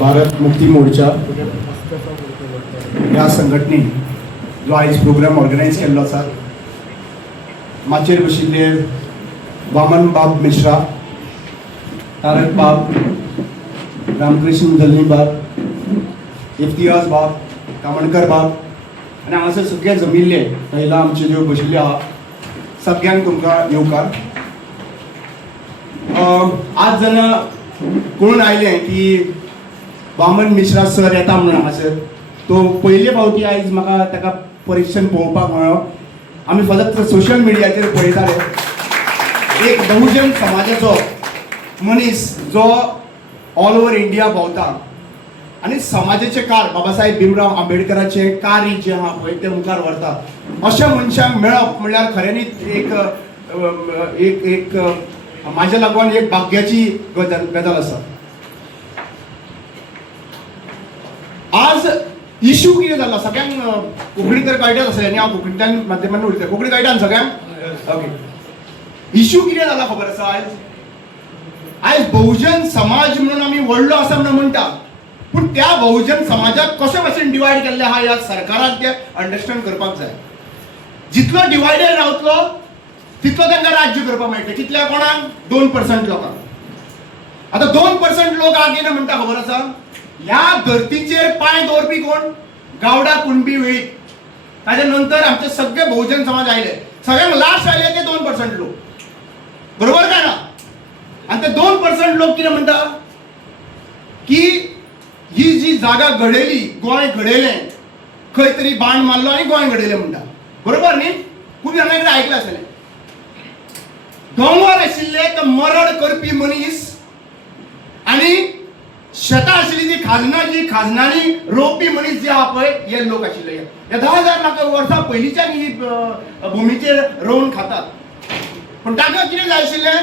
भारत मुक्ती मोर्चा ह्या संघटनेन जो आयज प्रोग्राम ऑर्गनायज केल्लो आसा माचेर बशिल्ले वामन बाब मिश्रा, तारक बाब, रामकृष्ण मुदल्ली बाब, इफ्तियाज बाब, कामणकर बाब आनी हांगासर सगळे जमिल्ले महिला आमचे ज्यो बशिल्ले आहा सगळ्यांक तुमकां येवकार. आज जेन्ना कळून आयलें की वामन मिश्रा सर येता म्हणून हांगासर, तो पयले फावटी आयज म्हाका ताका परिक्षण पळोवपाक मेळ्ळो. आमी फकत सोशल मिडियाचेर पळयताले एक बहुजन समाजाचो मनीस जो ऑल ओव्हर इंडिया भोंवता आनी समाजाचें कार्य बाबासाहेब भीमराव आंबेडकराचें कार्य जें आहा पळय तें मुखार व्हरता. अशा मनशांक मेळप म्हणल्यार खऱ्यांनीच एक एक म्हाज्या लागून एक भाग्याची गजाल आसा. आज इश्यू कितें जाला सगळ्यांक कोंकणी तर कळटाच आसलें आनी हांव कोंकणीतल्यान माध्यमांतल्यान उलयता. कोंकणी कळटा न्ही सगळ्यांक? ओके. इश्यू कितें जाला खबर आसा? आयज बहुजन समाज म्हणून आमी व्हडलो आसा म्हणून म्हणटा, पूण त्या बहुजन समाजाक कशे भाशेन डिवायड केल्ले आहा ह्या सरकाराक ते अंडरस्टँड करपाक जाय. जितलो डिवायडेड रावतलो तितलो तांकां राज्य करपाक मेळटलें. कितल्या कोणाक? 2% लोकांक. आतां 2% लोक आगीन म्हणटा खबर आसा? ह्या धर्तीचेर पांय दवरपी कोण? गावडा, कुणबी, वेळीक. ताच्या नंतर आमचे सगळे बहुजन समाज आयले. सगळ्यांक लास्ट आयले ते 2% लोक. बरोबर काय ना? आणि ते 2% लोक कितें म्हणटा की ही जी जागा घडयली, गोंय घडयलें, खंय तरी बाण मारलो आनी गोंय घडयलें म्हणटा. बरोबर न्ही? खूब जाणां कडेन आयकलां आसतलें. दोंगर आशिल्ले ते मरड करपी मनीस आनी शेतां आशिल्ली ती खाजनांनी रोवपी मनीस जे आहा पळय हे लोक आशिल्ले. हे 10,000 वर्सां पयलींच्यान ही भुमीचेर रोवन खातात. पूण तांकां कितें जाय आशिल्लें?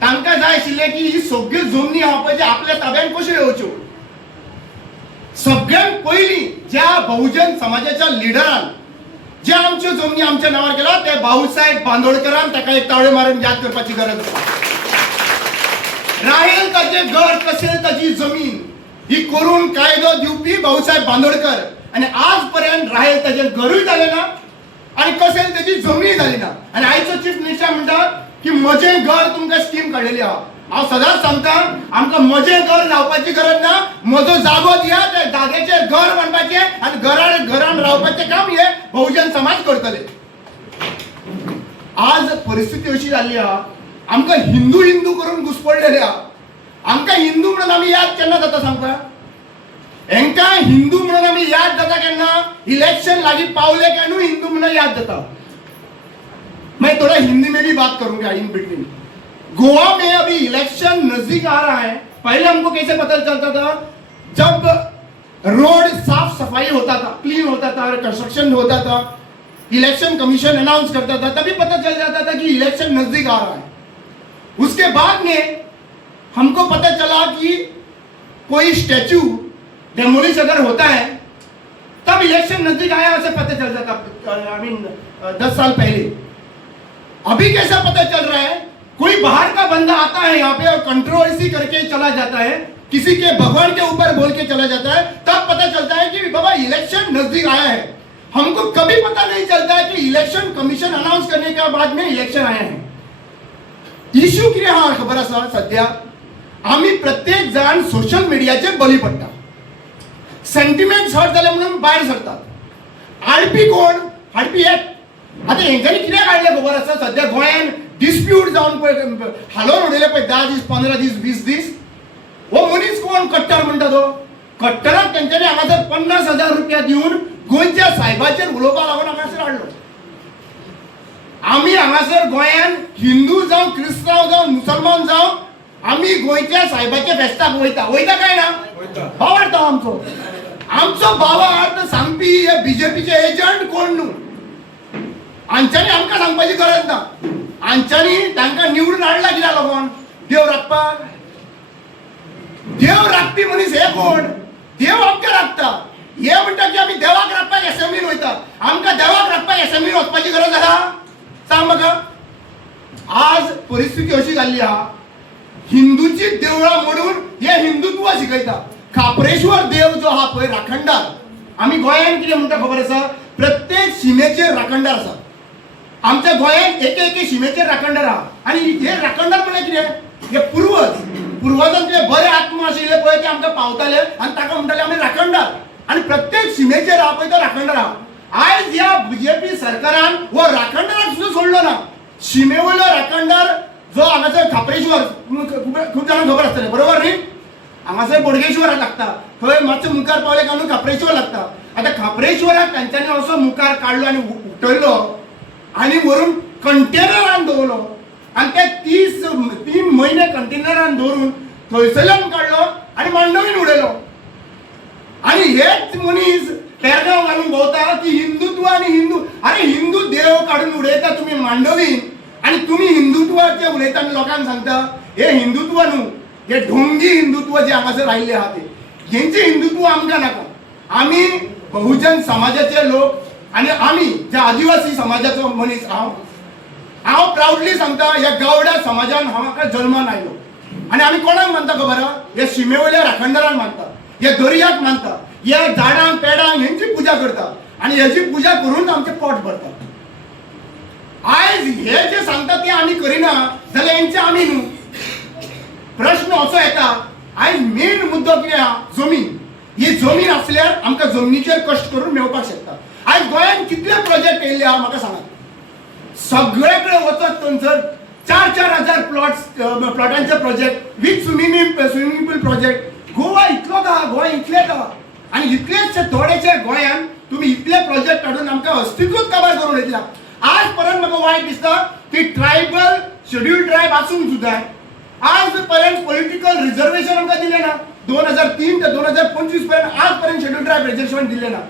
तांकां जाय आशिल्लें की ही सगळ्यो जमनी आहा पळय त्या आपल्या ताब्यान कश्यो येवच्यो. सगळ्यांत पयलीं ज्या बहुजन समाजाच्या लिडरान ज्या आमच्यो जमनी आमच्या नांवार केला ते भाऊसाहेब बांदोडकरान ताका एक ताळयो मारून याद करपाची गरज आसा. राहेल ताचे घर कशें ताची जमीन ही करून कायदो दिवपी भाऊसाहेब बांदोडकर आनी आज पर्यंत राहेल ताचें घरूय जालें ना आनी कशें ताची जमीन जाली ना. आनी आयचो चीफ मिनिस्टर म्हणटा की म्हजें घर तुमकां स्कीम काडलेली आहा. हांव सदांच सांगता आमकां म्हजें घर लावपाची गरज ना, म्हजो जागो दिया, त्या जाग्याचेर घर बांदपाचें आनी घरान रावपाचें काम हे बहुजन समाज करतले. आज परिस्थिती अशी जाल्ली आहा आमकां हिंदू करून घुसपडलेले आहा. आमकां हिंदू म्हणून आमी याद केन्ना जाता सांगता? हेंकां हिंदू म्हणून आमी याद जाता केन्ना? इलेक्शन लागीं पावले काय न्हू हिंदू म्हणून याद जाता. मैं थोड़ा हिंदी में भी बात करूंगा इन बिटवीन. गोवा में अभी इलेक्शन नजदीक आ रहा है. पहले हमको कैसे पता चलता था? जब रोड साफ सफाई होता था, क्लीन होता था, कंस्ट्रक्शन होता था, इलेक्शन कमीशन अनाउंस करता था, तभी पता चल जाता था कि इलेक्शन नजदीक आ रहा है. उसके बाद में हमको पता चला कि कोई स्टैचू डेमोलिश अगर होता है तब इलेक्शन नजदीक आया उसे पता चल जाता. आई मीन 10 साल पहले. अभी कैसा पता चल रहा है? कोई बाहर का बंदा आता है यहाँ पे और कंट्रोवर्सी करके चला जाता है, किसी के भगवान के ऊपर बोल के चला जाता है, तब पता चलता है कि बाबा इलेक्शन नजदीक आया है. हमको कभी पता नहीं चलता है कि इलेक्शन कमीशन अनाउंस करने के बाद में इलेक्शन आए हैं. इश्यू कितें आहा खबर आसा? सध्या आमी प्रत्येक जाण सोशल मिडियाचेर बली पडटा. सेंटिमेंट्स हर्ट जाले म्हणून भायर सरतात. हाडपी कोण? हाडपी एक. आता हेंच्यांनी कितें काडलें खबर आसा? सध्या गोंयान डिस्प्यूट जावन पळय हालोवन उडयले पळय 10 दीस, 15 दीस, 20 दीस. हो मनीस कोण कट्टर म्हणटा तो? कट्टराक तेंच्यांनी हांगासर 50,000 रुपया दिवन गोंयच्या साहेबाचेर उलोवपाक लागून हांगासर हाडलो. आमी हांगासर गोंयान हिंदू जावं, क्रिस्तांव जावं, मुसलमान जावं आमी गोंयच्या साहेबाच्या फेस्ताक वयता काय ना? भावार्थ आमचो भावार्थ सांगपी हे बीजेपीचे एजंट कोण न्हू. हांच्यांनी आमकां सांगपाची गरज ना. हांच्यांनी तांकां निवडून हाडला कित्याक लागून? देव राखपाक. देव राखपी मनीस हे कोण? देव आमकां राखता. हे म्हणटा की आमी देवाक राखपाक एसएमबीन वयता. आमकां देवाक राखपाक एसएमबीन वचपाची गरज आसा? सांग म्हाका. आज परिस्थिती अशी जाल्ली आहा हिंदूची देवळां मोडून हे हिंदुत्व शिकयता. खापरेश्वर देव जो हा पळय राखणदार, आमी गोंयांत कितें म्हणटा खबर आसा, प्रत्येक शिमेचेर राखणदार आसा. आमच्या गोंयांत एके शिमेचेर राखणदार आहा. आनी हे राखणदार म्हळ्यार कितें, हे पुर्वजांचे बरे आत्मा आशिल्ले पळय ते आमकां पावताले आनी ताका म्हणटाले आमी राखणदार. आनी प्रत्येक शिमेचेर आहा पळय तो राखणदार आहा. आयज ह्या बीजेपी सरकारान हो राखणदाराक सुद्दां सोडलो ना. शिमेवयलो राखणदार जो हांगासर खापरेश्वर, खूब जाणांक खबर आसतलें बरोबर न्ही, हांगासर बोडगेश्वर लागता, थंय मातशें मुखार पावले काय खापरेश्वर लागता. आतां खापरेश्वराक तांच्यांनी असो मुखार काडलो आनी उठयलो आनी व्हरून कंटेनरान दवरलो आनी ते 3 म्हयने कंटेनरान दवरून थंयसरल्यान काडलो आनी मांडवीन उडयलो. आनी हेच मनीस पेरगांव घालून भोंवता की हिंदुत्व आनी हिंदू. अरे हिंदू देव काडून उडयता तुमी मांडवीन आनी तुमी हिंदुत्वाचे उलयता आनी लोकांक सांगता हे हिंदुत्व न्हू, हे ढोंगी हिंदुत्व जे हांगासर आयिल्ले आहा ते. हेंचे हिंदुत्व आमकां नाका. आमी बहुजन समाजाचे लोक आनी आमी जे आदिवासी समाजाचो मनीस हांव प्राउडली सांगता ह्या गावड्या समाजान म्हाका जल्मान आयलो. आनी आमी कोणाक मानता खबर आहा, हे शिमेवयल्या राखणदारांक मानता, हे दर्याक मानता, ह्या झाडांक पेडांक हेंची पुजा करता आनी हेची पुजा करून आमचें पोट भरता. आयज हे जे सांगता ते आमी करिना जाल्यार हेंचे आमी न्हू. प्रश्न असो येता, आयज मेन मुद्दो कितें आहा, जमीन. ही जमीन आसल्यार आमकां जमनीचेर कश्ट करून मेळपाक शकता. आयज गोंयांत कितले प्रोजेक्ट येयल्ले आहा म्हाका सांगात. सगळे कडेन वचत थंयसर 4-4 हजार प्लॉटांचे project with swimming pool project. Goa इतलोच आहा, गोंय इतलेच आहा आनी इतलेच थोडेशे गोंयांत तुमी इतले प्रोजेक्ट काडून आमकां अस्तित्वच काबार करून उडयला. आज पर्यंत म्हाका वायट दिसता की ट्रायबल शेड्यूल्ड ट्रायब आसून सुद्दां आज पर्यंत पॉलिटिकल रिजर्वेशन आमकां दिलें ना. 2003 ते 2025 पर्यंत आज पर्यंत शेड्यूल्ड ट्रायब रिजर्वेशन दिलें ना.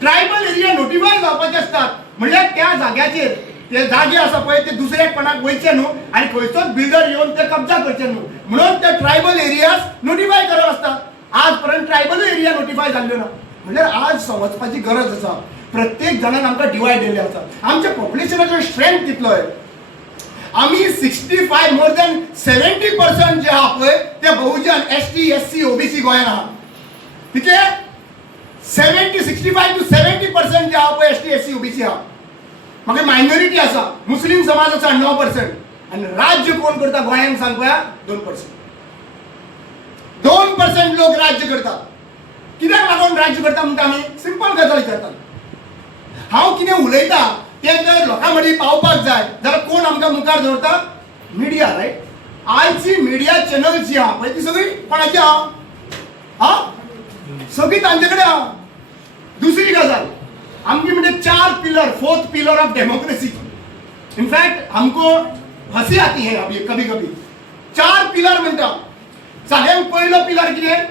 ट्रायबल एरिया नोटिफाय जावपाचे आसतात म्हणल्यार त्या जाग्याचेर ते जागे आसा पळय ते दुसऱ्याक कोणाक वयचे न्हू आनी खंयचोच बिल्डर येवन ते कब्जा करचे न्हू म्हणून ते ट्रायबल एरियाज नोटिफाय करप आसता. आज पर्यंत ट्रायबल एरिया नोटिफाय जाल्ल्यो ना. म्हणल्यार आज समजपाची गरज आसा. प्रत्येक जाणान आमकां डिवायड दिल्ले आसा. आमच्या पॉप्युलेशनाचो स्ट्रेंथ कितलो आहे. आमी 65 मोर दॅन 70% जे आहा पळय ते बहुजन ST SC OBC गोंयांत आहा. कितले 65 to 70% जे आहा पळय ST SC OBC आहा. मागीर मायनॉरिटी आसा, मुस्लिम समाज आसा 9% आनी राज्य कोण करता गोंयांत सांग पळया 2%. 2% लोक राज्य करतात. कित्याक लागून राज्य करता म्हणटा आमी सिंपल गजाल विचारता. हांव कितें उलयता ते जर लोकां मदीं पावपाक जाय जाल्यार कोण आमकां मुखार दवरता, मिडिया. रायट. आयची मिडिया चॅनल जी आहा पळय ती सगळी कोणाची आहा, सगळी तांचे कडेन आहा. दुसरी गजाल आमची म्हणजे 4 pillar, 4th pillar of democracy. In fact हमको हसी आती है अभी कभी कभी. 4 पिलर म्हणटा. सगळ्यांत पयलो पिलर कितें,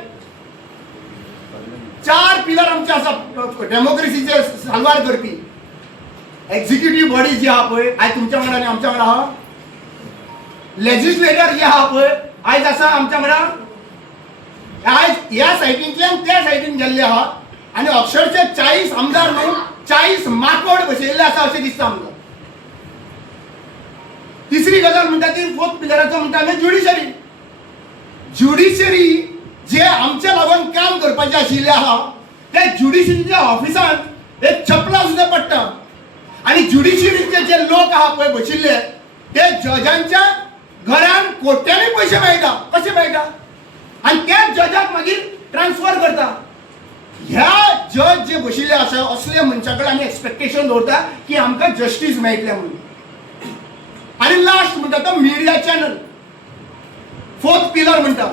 4 पिलर आमचे आसा डेमोक्रेसीचे साल्वार करपी. एक्झिक्युटिव्ह बॉडी जी आहा पळय आयज तुमच्या वांगडा आनी आमच्या वांगडा आहा. लेजिस्लेटर जे आहा पळय आयज आसा आमच्या वांगडा. आयज ह्या सायडींतल्यान त्या सायडीन गेल्ले आहा आनी अक्षरशे 40 आमदार न्हू 40 माकोड बसयल्ले आसा अशें दिसता आमकां. तिसरी गजाल म्हणटा ती 4th पिलराचो म्हणटा आमी ज्युडिशरी. ज्युडिशरी जे आमच्या लागून काम करपाचे आशिल्ले आहा ते ज्युडिशरीच्या ऑफिसांत एक चपला सुद्दां पडटा आनी ज्युडिशरीचे जे लोक आहा पळय बशिल्ले ते जजांच्या घरान कोट्यांनी पयशे मेळटा. कशे मेळटा आनी त्याच जजाक मागीर ट्रान्सफर करता. ह्या जज जे बशिल्ले आसा असले मनशा कडेन आमी एक्सपेक्टेशन दवरता की आमकां जस्टीस मेळटलें म्हणून. आनी लास्ट म्हणटा तो मिडिया चॅनल. 4th पिलर म्हणटा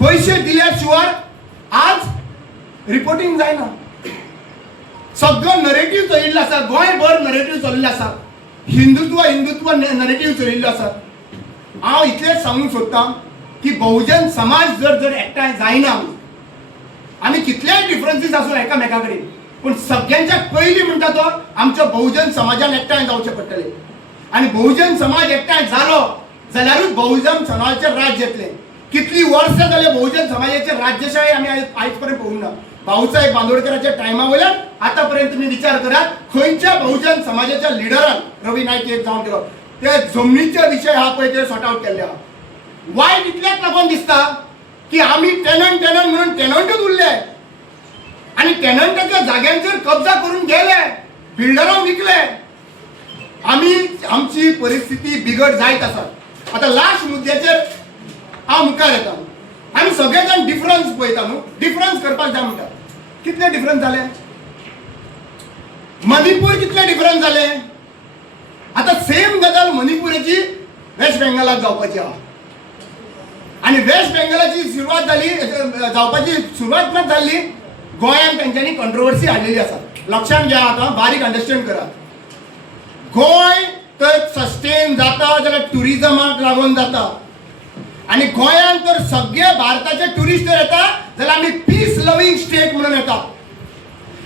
पयशे दिल्या शिवाय आज रिपोर्टिंग जायना. सगळो नरेटिव्ह चलिल्लो आसा. गोंयभर नरेटिव्ह चलिल्लो आसा. हिंदुत्व नरेटिव्ह चलिल्लो आसा. हांव इतलेंच सांगूंक सोदतां की बहुजन समाज जर एकठांय जायना आमी कितलेय डिफरन्सीस आसूं एकामेका कडेन पूण सगळ्यांच्या पयलीं म्हणटा तो आमच्या बहुजन समाजान एकठांय जावचें पडटलें. आनी बहुजन समाज एकठांय जालो जाल्यारूच बहुजन समाजाचें राज्य येतलें. कितलीं वर्सां जाले बहुजन समाजाचें राज्यशाही आमी आयज पर्यंत पळोवंक ना. भाऊसाहेब बांदोडकरांच्या टायमा वयल्यान आतां पर्यंत तुमी विचार करात खंयच्या बहुजन समाजाच्या लिडरान रवी नायक एक जावन गेलो ते जमनीचे विशय हा पळय ते सॉर्ट आउट केल्ले आहा. वायट इतल्याक लागून दिसता की आम्ही टेनंट म्हणून टेनंटच उरले आणि टेनंटाच्या जाग्यांचेर कब्जा करून गेले, बिल्डरांक विकले. आमची परिस्थिती बिगड जायत आसा. आता लास्ट मुद्द्याचेर हांव मुखार येता. आमी सगळे जाण डिफरन्स पळयता न्हू, डिफरन्स करपाक जाय म्हणटा. कितले डिफरन्स जाले? मणिपूर कितले डिफरन्स जाले? आता सेम गजाल मणिपुराची वेस्ट बेंगलाक जावपाची आहा आणि वेस्ट बेंगलाची सुरवात जाली जावपाची सुरवात मात जाल्ली गोंयांत तेंच्यांनी कंट्रोवर्सी हाडलेली आसा. लक्षांत घ्या, आता बारीक अंडरस्टँड करा. गोंय तर सस्टेन जाता जाल्यार टुरिजमाक लागून जाता आणि गोंयांत तर सगळे भारताचे टुरिस्ट येता जाल्यार आमी पीस लविंग स्टेट म्हणून येता.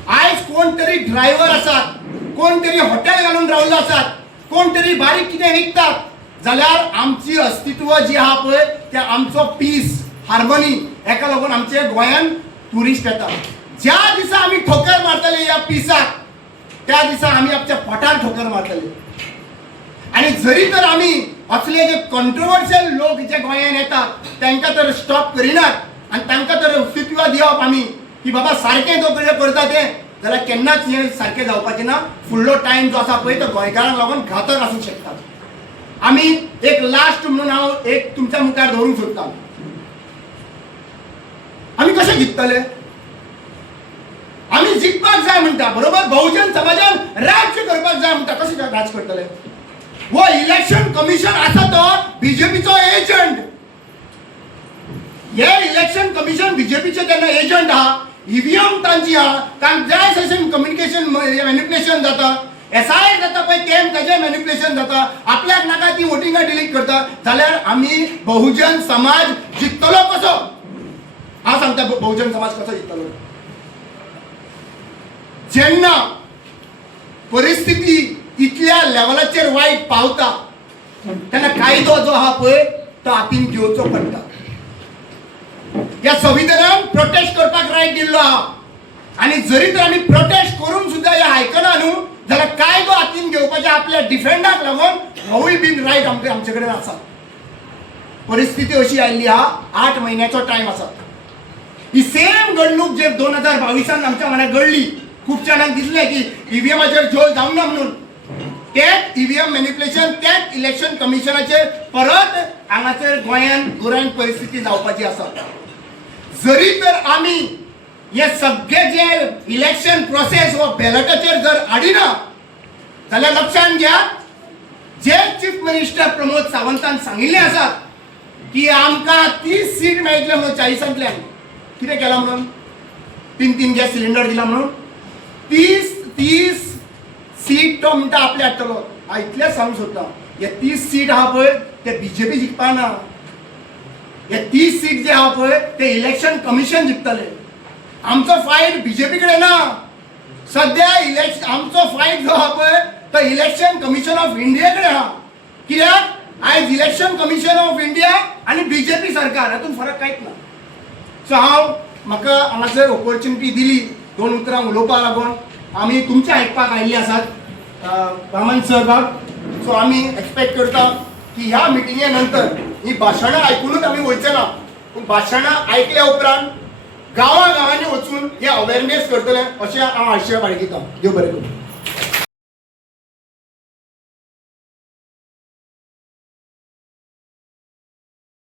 आयज कोण तरी ड्रायव्हर आसात, कोण तरी हॉटेल घालून रावल्लो आसात, कोण तरी बारीक कितें विकतात जाल्यार आमची अस्तित्व जी आहा पळय ते आमचो पीस हार्मनी हेका लागून आमचे गोंयांत टुरिस्ट येता. ज्या दिसा आमी ठोकर मारतले या पीसाक त्या दिसा आमी आमच्या पोटार ठोकर मारतले. आणि जरी तर आमी असले जे कंट्रोवर्शियल लोक जे गोंयांत येतात तांकां तर स्टॉप करिनात आणि तांकां तर अस्तित्व दिवप आमी की बाबा सारकें जो करता तें जाल्यार केन्नाच हें सारकें जावपाचें ना. फुडलो टायम जो आसा पळय तो गोंयकारांक लागून घातक आसूंक शकता. आमी एक लास्ट म्हणून हांव एक तुमच्या मुखार दवरूंक सोदतां. आमी कशें जिखतले? आमी जिखपाक जाय म्हणटा बरोबर. बहुजन समाजान राज्य करपाक जाय म्हणटा. कशें राज करतले? वो इलेक्शन कमिशन आसा तो बीजेपीचो एजंट. हे इलेक्शन कमिशन बीजेपीचे तेन्ना एजंट आहा. ईव्हीएम तांची आहा. तांक जाय तशें कम्युनिकेशन मॅनिप्युलेशन जाता. एसआय जाता पळय तें ताजें मॅनिप्युलेशन जाता. आपल्याक नाका ती वोटिंगां डिलीट करता. जाल्यार आमी बहुजन समाज जिखतलो कसो? हांव सांगता बहुजन समाज कसो जिखतलो. जेन्ना परिस्थिती इतल्या लेवलाचेर वायट पावता तेन्ना कायदो जो आहा पळय तो हातीन घेवचो पडटा. ह्या संविधानान प्रोटेस्ट करपाक रायट दिल्लो आहा आणि जरी तर आमी प्रोटेस्ट करून सुद्धा हे आयकना न्हू जाल्यार कायदो हातीन घेवपाचे आपल्या डिफेंडाक लागून होवूय बीन रायट आमचे कडेन आसा. परिस्थिती अशी आयिल्ली आहा. 8 म्हयन्याचो टायम आसा. ही सेम घडणूक जे 2022 आमच्या वांगडा घडली. खूप जाणांक दिसले की ईव्हीएमाचेर झोल जावंक ना म्हणून. तेच ईव्हीएम मॅनिप्युलेशन तेच इलेक्शन कमिशनाचेर परत हांगासर गोंयांत गुरांत परिस्थिती जावपाची आसा. जरी तर आमी हे सगळे जे इलेक्शन प्रोसेस व बॅलटाचेर जर हाडिना जाल्यार लक्षांत घ्या जे चीफ मिनिस्टर प्रमोद सावंतान सांगिल्लें आसा की आमकां 30 सीट मेळटले म्हणून 40तल्यान. कितें केलां म्हणून? 3 गॅस सिलिंडर दिला म्हणून 30 सीट तो म्हणटा आपले हाडटलो. हांव इतलेंच सांगूंक सोदतां हे 30 सीट आहा पळय ते बीजेपी जिखपाना. हे 30 सीट जे आहा पळय ते इलेक्शन कमिशन जिखतले. आमचो फायट बीजेपी कडेन ना. सध्या आमचो फायट जो आहा पळय तो इलेक्शन कमिशन ऑफ इंडिया कडेन आहा. कित्याक आयज इलेक्शन कमिशन ऑफ इंडिया आणि बीजेपी सरकार हातूंत फरक कांयच ना. सो म्हाका हांगासर ऑपॉर्च्युनिटी दिली 2 उतरां उलोवपाक लागून. आमी तुमचे आयकपाक आयिल्ले आसात रामन सर बाब. सो आमी एक्सपेक्ट करता की ह्या मिटिंगे नंतर ही भाशणां आयकूनच आमी वयचे ना पूण भाशणां आयकल्या उपरांत गांवांनी वचून हे अवेरनेस करतले अशें हांव आशय बाळगितां. देव बरें करूं.